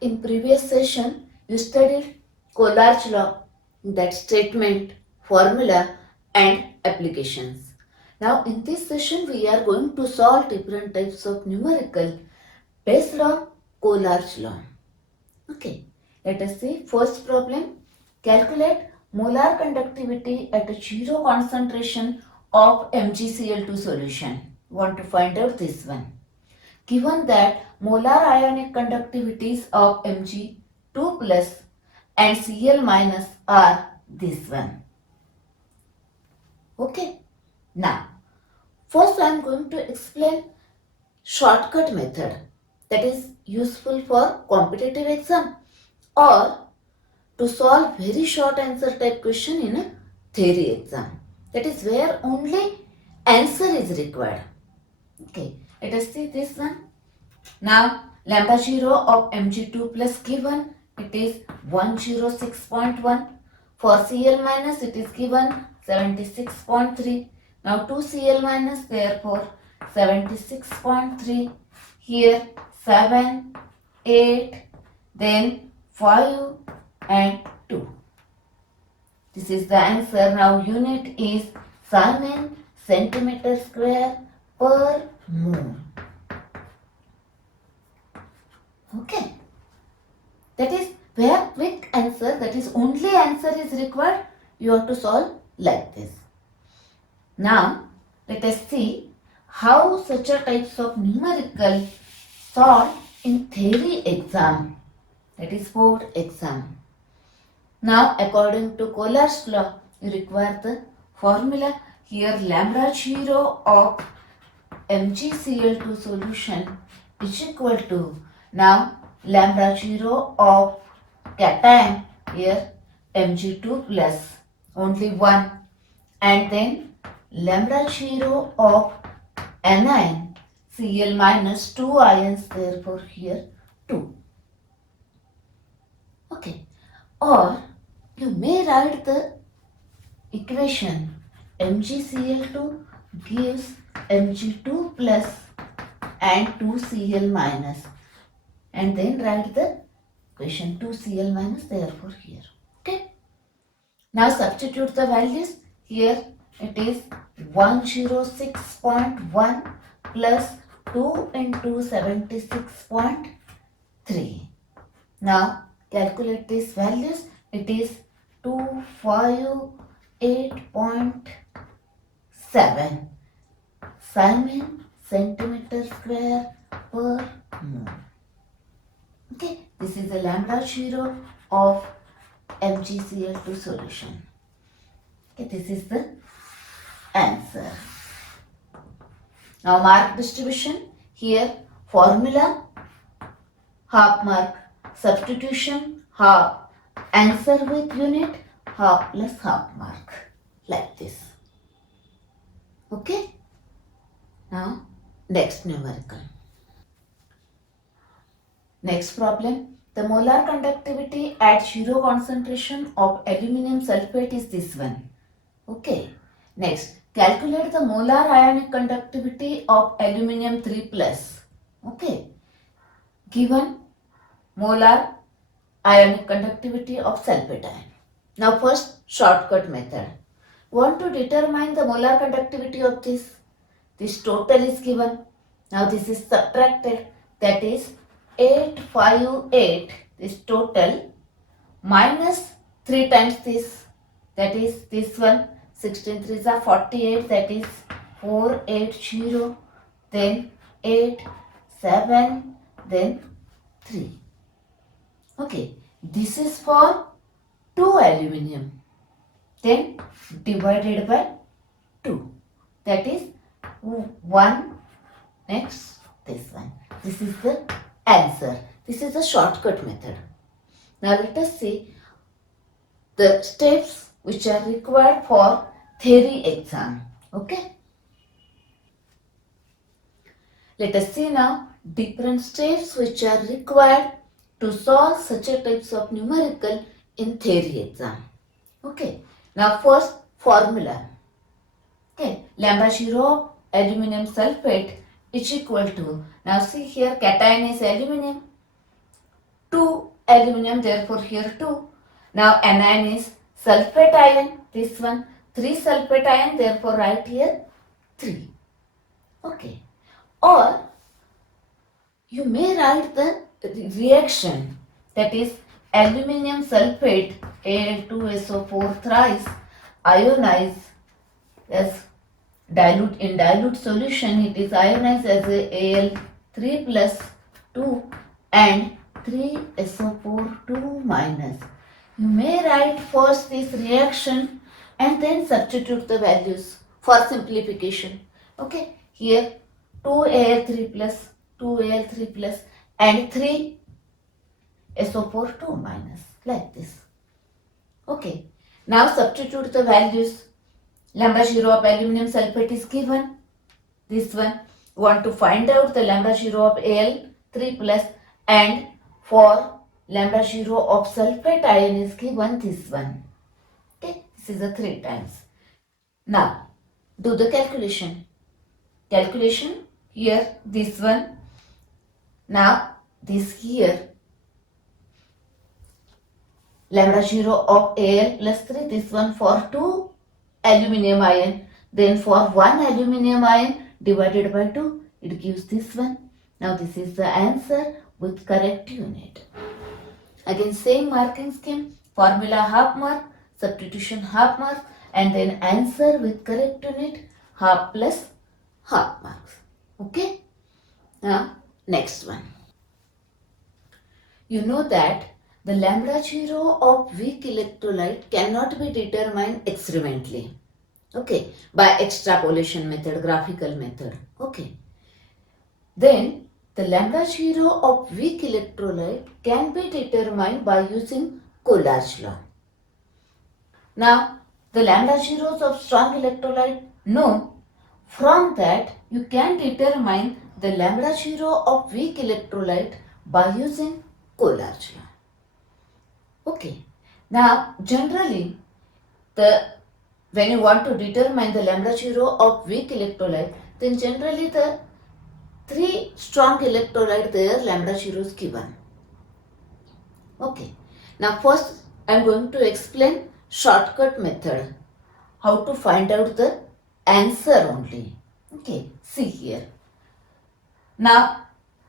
In previous session, you studied Kohlrausch law, that statement, formula and applications. Now in this session, we are going to solve different types of numerical based on Kohlrausch law. Okay, let us see. First problem, calculate molar conductivity at a zero concentration of MgCl2 solution. Want to find out this one. Given that molar ionic conductivities of Mg2 plus and Cl minus are this one. Okay. Now, first I am going to explain shortcut method that is useful for competitive exam or to solve very short answer type question in a theory exam. That is where only answer is required. Okay. Let us see this one. Now, lambda 0 of Mg2 plus given, it is 106.1. For Cl minus, it is given 76.3. Now, 2Cl minus, therefore 76.3. Here 7, 8, then 5 and 2. This is the answer. Now, unit is Simon centimeter square per mole. Okay. That is where quick answer, that is only answer is required, you have to solve like this. Now, let us see how such a types of numerical solved in theory exam, that is board exam. Now, according to Kohlrausch law, you require the formula. Here, lambda 0 of MgCl2 solution is equal to, now lambda 0 of cation, here Mg2 plus only 1, and then lambda 0 of anion Cl minus 2 ions, therefore here 2. Okay. Or you may write the equation MgCl2 gives Mg2 plus and 2Cl minus, and then write the equation 2Cl minus, therefore here. Okay. Now substitute the values. Here it is 106.1 plus 2 into 76.3. Now calculate these values. It is 258.7 Simon centimeter square per mole. Okay, this is the lambda 0 of MgCl2 solution. Okay, this is the answer. Now mark distribution. Here formula half mark, substitution half, answer with unit half plus half mark, like this. Okay. Now next numerical. Next problem. The molar conductivity at zero concentration of aluminum sulfate is this one. Okay. Next, calculate the molar ionic conductivity of aluminum 3 plus. Okay. Given molar ionic conductivity of sulfate ion. Now first shortcut method. Want to determine the molar conductivity of this. This total is given. Now this is subtracted. That is 858, this total, minus 3 times this, that is this one, 16 3s are 48, that is 480, then 8, 7, then 3. Okay, this is for 2 aluminum, then divided by 2, that is 1, next this one. This is the answer. This is a shortcut method. Now let us see the steps which are required for theory exam. Okay. Let us see now different steps which are required to solve such a types of numerical in theory exam. Okay. Now first formula. Okay. Lambda 0 aluminum sulfate is equal to, now see here cation is aluminum, 2 aluminum, therefore here 2. Now anion is sulfate ion, this one 3 sulfate ion, therefore write here 3. Okay. Or you may write the reaction, that is aluminum sulfate Al2SO4 thrice ionized as dilute solution, it is ionized as a Al3 plus 2 and 3SO4 2 minus. You may write first this reaction and then substitute the values for simplification. Okay, here 2Al3 plus 2Al3 plus and 3SO4 2 minus, like this. Okay, now substitute the values. Lambda 0 of aluminum sulfate is given. This one. Want to find out the lambda 0 of Al3 plus, and for lambda 0 of sulfate ion is given this one. Okay, this is the 3 times. Now, do the calculation. Calculation, here this one. Now, this here. Lambda 0 of Al plus 3, this one for 2 aluminum ion. Then for 1 aluminum ion divided by 2, it gives this one. Now this is the answer with correct unit. Again same marking scheme, formula half mark, substitution half mark, and then answer with correct unit, half plus half marks. Okay? Now next one. You know that the lambda 0 of weak electrolyte cannot be determined experimentally. Okay, by extrapolation method, graphical method. Okay. Then the lambda 0 of weak electrolyte can be determined by using Kohlrausch law. Now the lambda zeros of strong electrolyte known. From that you can determine the lambda 0 of weak electrolyte by using Kohlrausch law. Okay. Now generally when you want to determine the lambda 0 of weak electrolyte, then generally the 3 strong electrolyte, their lambda 0 is given. Okay. Now first I am going to explain shortcut method, how to find out the answer only. Okay, see here. Now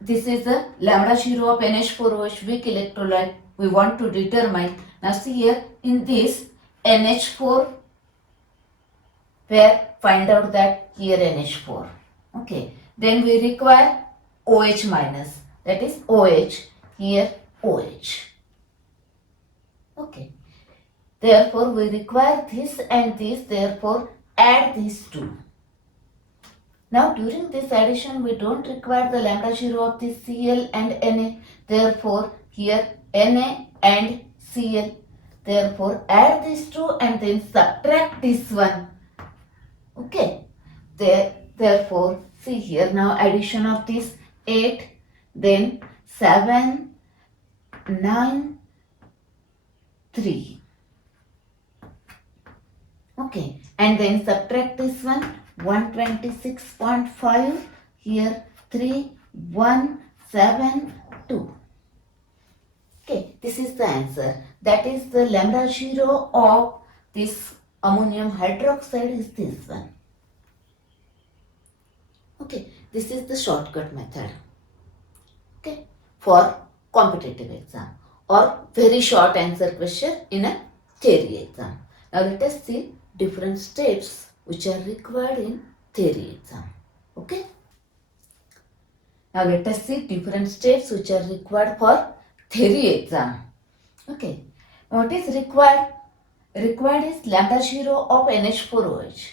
this is the lambda 0 of NH4OH weak electrolyte we want to determine. Now see here, in this NH4, where find out that here NH4. Okay, then we require OH minus, that is OH, here OH. Okay, therefore we require this and this, therefore add these two. Now during this addition we don't require the lambda 0 of this Cl and Na, therefore here Na and Cl, therefore add these two and then subtract this one. Okay, therefore see here, now addition of this 8, then 7, 9, 3. Okay, and then subtract this one, 126.5, here 3, 1, 7, 2. Okay, this is the answer. That is the lambda 0 of this ammonium hydroxide is this one. Okay, this is the shortcut method. Okay, for competitive exam or very short answer question in a theory exam. Now let us see different steps which are required in theory exam. Okay. Now let us see different steps which are required for theory exam. Okay. What is required? Required is lambda 0 of NH4OH.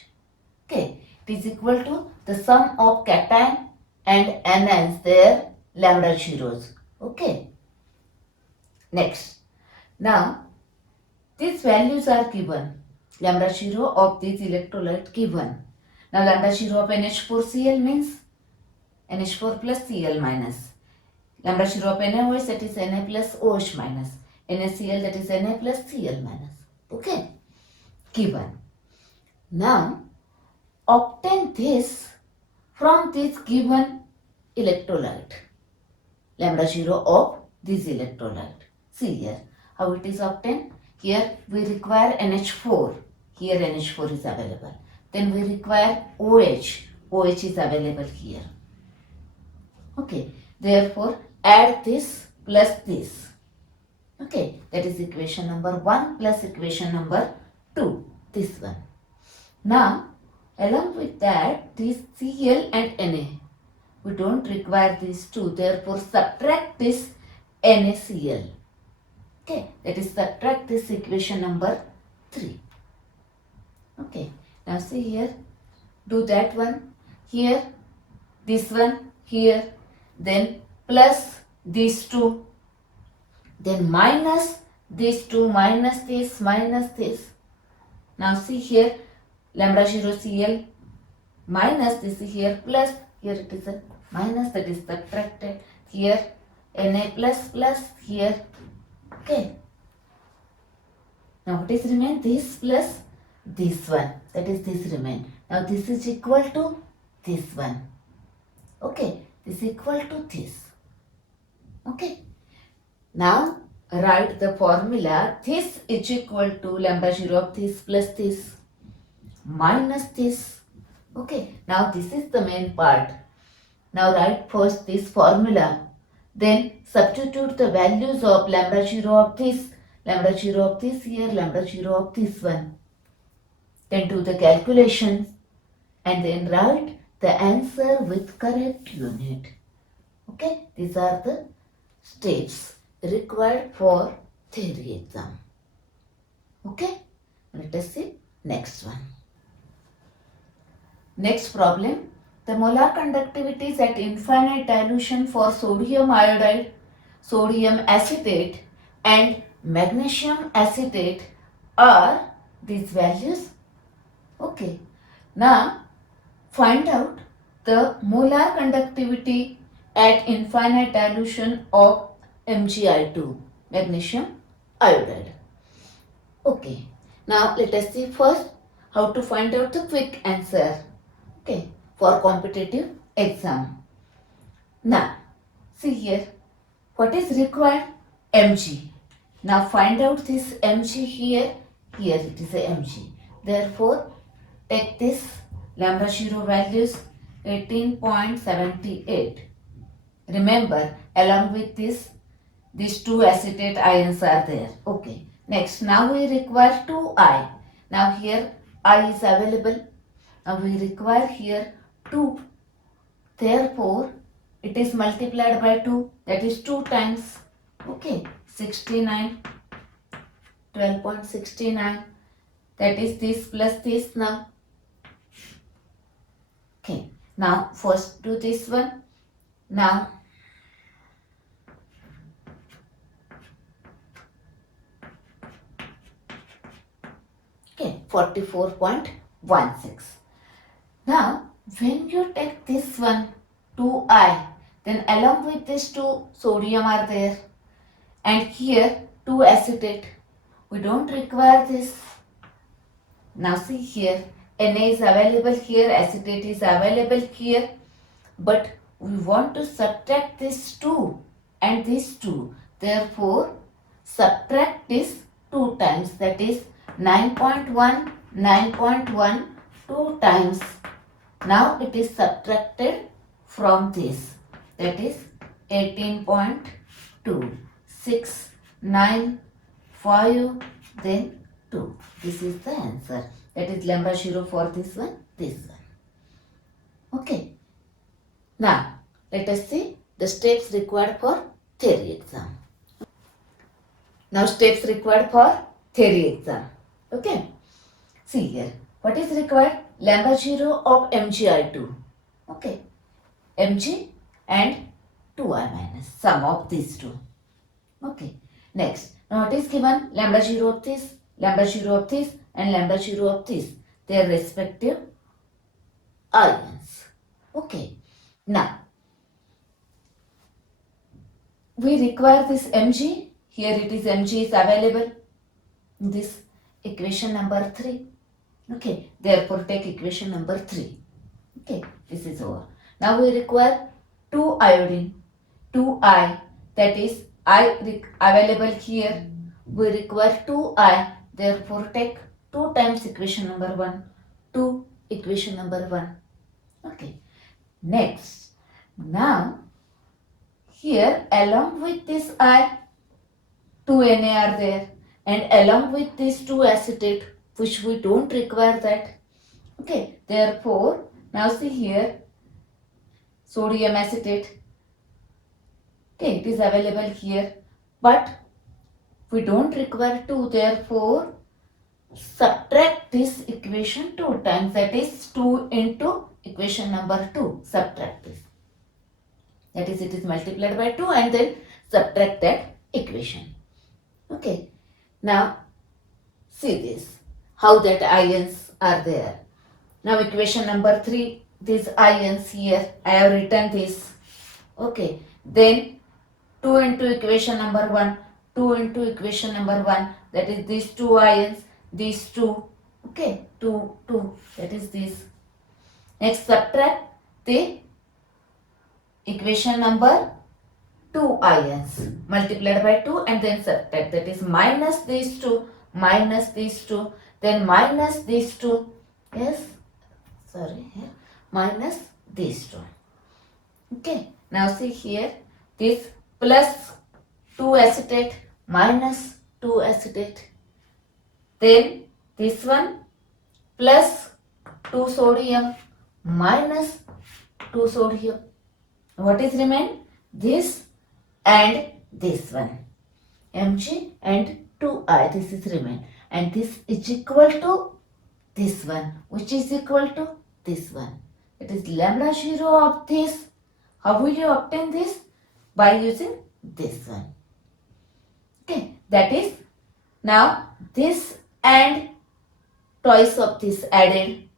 Okay. It is equal to the sum of cation and anions, their lambda zeros. Okay. Next. Now these values are given. Lambda 0 of this electrolyte given. Now lambda 0 of NH4Cl means NH4 plus Cl minus. Lambda 0 of NaOH, that is Na plus OH minus. NaCl, that is Na plus Cl minus. Okay, given. Now obtain this from this given electrolyte. Lambda 0 of this electrolyte. See here how it is obtained. Here we require NH4. Here NH4 is available. Then we require OH. OH is available here. Okay. Therefore, add this plus this. Okay. That is equation number 1 plus equation number 2. This one. Now, along with that, this Cl and Na. We don't require these two. Therefore, subtract this NaCl. Okay, that is subtract this equation number 3. Okay, now see here, do that one, here, this one, here, then plus these two, then minus these two, minus this, minus this. Now see here, lambda 0 Cl minus this here, plus, here it is a minus, that is subtracted, here Na plus plus, here. Okay. Now what is remain? This plus this one. That is this remain. Now this is equal to this one. Okay. This is equal to this. Okay. Now write the formula. This is equal to lambda 0 of this plus this minus this. Okay. Now this is the main part. Now write first this formula. Then substitute the values of lambda 0 of this, lambda 0 of this here, lambda 0 of this one. Then do the calculations and then write the answer with correct unit. Okay, these are the steps required for theory exam. Okay, let us see next one. Next problem. The molar conductivities at infinite dilution for sodium iodide, sodium acetate and magnesium acetate are these values. Okay. Now find out the molar conductivity at infinite dilution of MgI2, magnesium iodide. Okay. Now let us see first how to find out the quick answer. Okay. For competitive exam. Now, see here, what is required? Mg. Now find out this Mg here. Here it is a Mg. Therefore, take this lambda 0 values 18.78. Remember, along with this, these two acetate ions are there. Okay. Next, now we require 2I. Now here I is available. Now we require here 2. Therefore, it is multiplied by 2. That is 2 times. Okay. 69. 12.69. That is this plus this now. Okay. Now, first do this one. Now, okay. 44.16. Now, when you take this one, 2I, then along with this 2 sodium are there and here 2 acetate. We don't require this. Now see here, Na is available here, acetate is available here, but we want to subtract this 2 and this 2. Therefore, subtract this 2 times, that is 9.1, 9.1, 2 times. Now it is subtracted from this, that is 18.2, 6, 9, 5, then 2. This is the answer. That is lambda 0 for this one, this one. Okay. Now, let us see the steps required for theory exam. Now, steps required for theory exam. Okay. See here. What is required? Lambda 0 of MgI2. Okay. Mg and 2I minus. Sum of these two. Okay. Next. Now what is given? Lambda 0 of this, lambda 0 of this and lambda 0 of this. Their respective ions. Okay. Now, we require this Mg. Here it is Mg is available. This equation number 3. Okay. Therefore, take equation number 3. Okay. This is over. Now we require 2 iodine, 2I, that is available here. We require 2I. Therefore, take 2 times equation number 1. 2 equation number 1. Okay. Next. Now, here along with this I, 2 Na are there. And along with this 2 acetate, which we don't require that. Okay. Therefore, now see here, sodium acetate. Okay, it is available here, but we don't require 2, therefore subtract this equation 2 times, that is 2 into equation number 2, subtract this. That is, it is multiplied by 2 and then subtract that equation. Okay, now see this, how that ions are there. Now equation number 3, these ions here, I have written this. Okay, then 2 into equation number 1, 2 into equation number 1, that is these 2 ions, these 2, okay, 2, that is this. Next, subtract the equation number 2 ions, multiplied by 2 and then subtract, that is minus these 2, then minus these 2, yes, sorry, here, minus these 2. Okay, now see here, this plus 2 acetate minus 2 acetate. Then this one plus 2 sodium minus 2 sodium. What is remain? This and this one. Mg and 2I, this is remain. And this is equal to this one, which is equal to this one. It is lambda 0 of this. How will you obtain this? By using this one. Okay, that is, now this and twice of this added.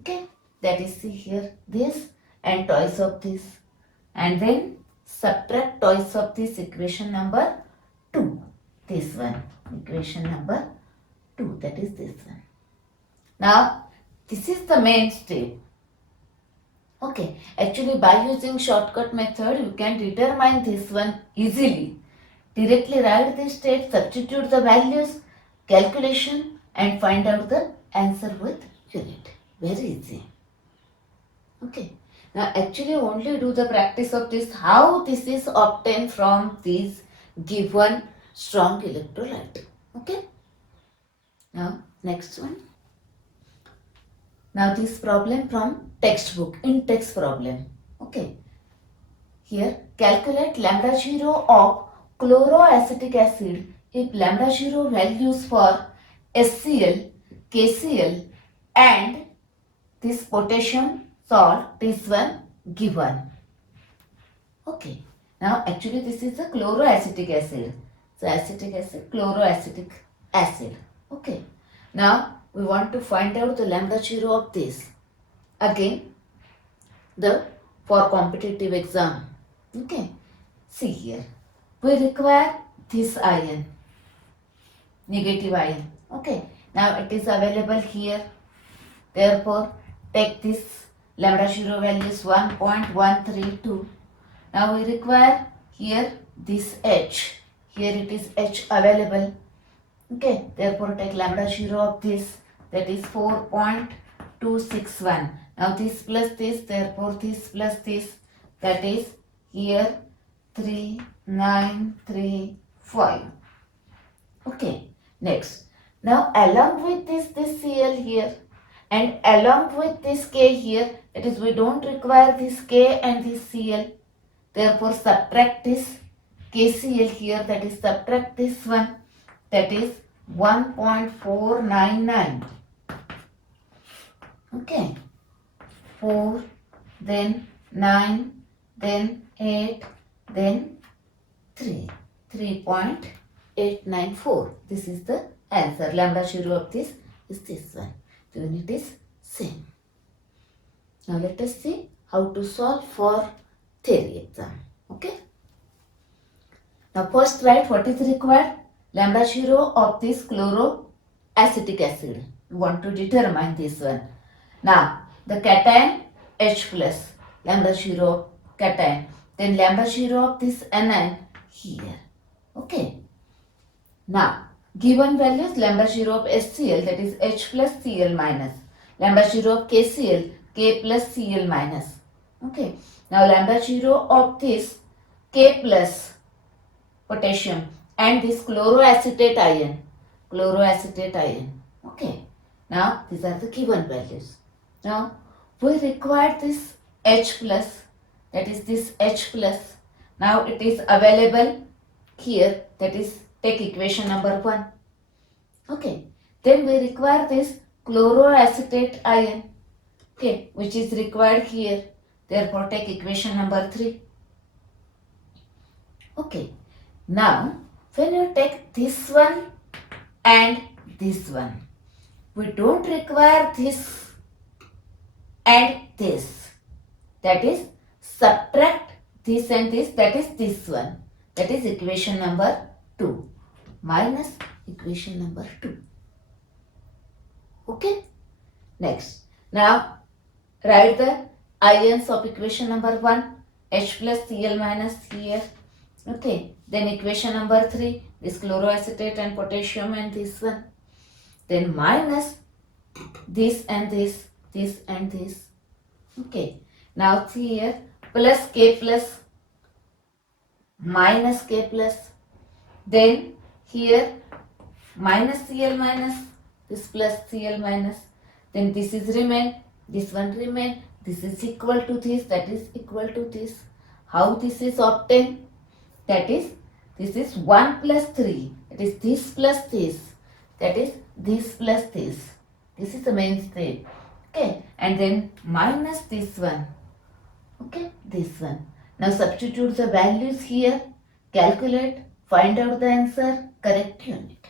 Okay, that is, see here, this and twice of this, and then subtract twice of this equation number 2, this one, equation number 2, that is this one. Now this is the main step. Okay, actually by using shortcut method you can determine this one easily. Directly write the state, substitute the values, calculation and find out the answer with unit. Very easy. Okay, now actually only do the practice of this, how this is obtained from these given strong electrolyte. Okay, now next one. Now this problem from textbook, in text problem. Okay. Here, calculate lambda 0 of chloroacetic acid if lambda 0 values for HCl, KCl and this potassium salt, this one given. Okay. Now actually this is the chloroacetic acid. So acetic acid, chloroacetic acid. Okay. Now we want to find out the lambda 0 of this. Again, for competitive exam. Okay. See here. We require this ion, negative ion. Okay. Now it is available here. Therefore, take this lambda 0 value is 1.132. Now we require here this H. Here it is H available. Okay. Therefore, take lambda 0 of this, that is 4.261. Now this plus this, therefore this plus this, that is here 3935. Okay, next. Now along with this Cl here and along with this K here, that is we don't require this K and this Cl. Therefore subtract this KCl here, that is subtract this one, that is 1.499. Okay, 4, then 9, then 8, then 3, 3.894. This is the answer. Lambda 0 of this is this one. The unit is same. Now let us see how to solve for theory exam. Okay. Now first write what is required. Lambda 0 of this chloroacetic acid. We want to determine this one. Now the cation H plus, lambda 0 cation. Then lambda 0 of this anion. here. Okay. Now, given values lambda 0 of HCl, that is H plus Cl minus, lambda 0 of KCl, K plus Cl minus. Okay. Now, lambda 0 of this K plus potassium and this chloroacetate ion. Okay. Now, these are the given values. Now, we require this H plus, that is this H plus. Now, it is available here, that is take equation number 1. Okay. Then we require this chloroacetate ion, okay, which is required here. Therefore, take equation number 3. Okay. Now, when you take this one and this one, we don't require this and this. That is, subtract this and this, that is this one. That is equation number 2 minus equation number 2. Okay. Next. Now, write the ions of equation number 1, H plus Cl minus here. Okay. Then equation number 3, this chloroacetate and potassium and this one. Then minus this and this and this. Okay. Now here plus K plus minus K plus. Then here minus Cl minus, this plus Cl minus. Then this is remain, this one remain. This is equal to this, that is equal to this. How this is obtained? That is, this is 1 plus 3. That is this plus this. That is this plus this. This is the mainstay. Okay. And then minus this one. Okay. This one. Now substitute the values here. Calculate. Find out the answer. Correct unit.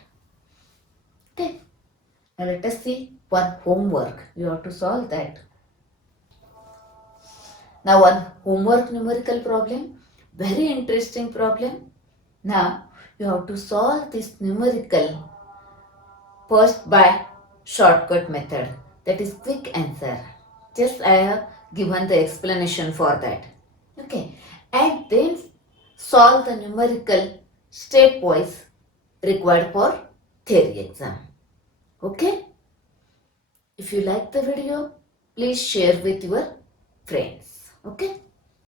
Okay. Now let us see one homework. You have to solve that. Now one homework numerical problem. Very interesting problem. Now you have to solve this numerical first by shortcut method. That is quick answer. Just I have given the explanation for that. Okay. And then solve the numerical stepwise required for theory exam. Okay. If you like the video, please share with your friends. Okay.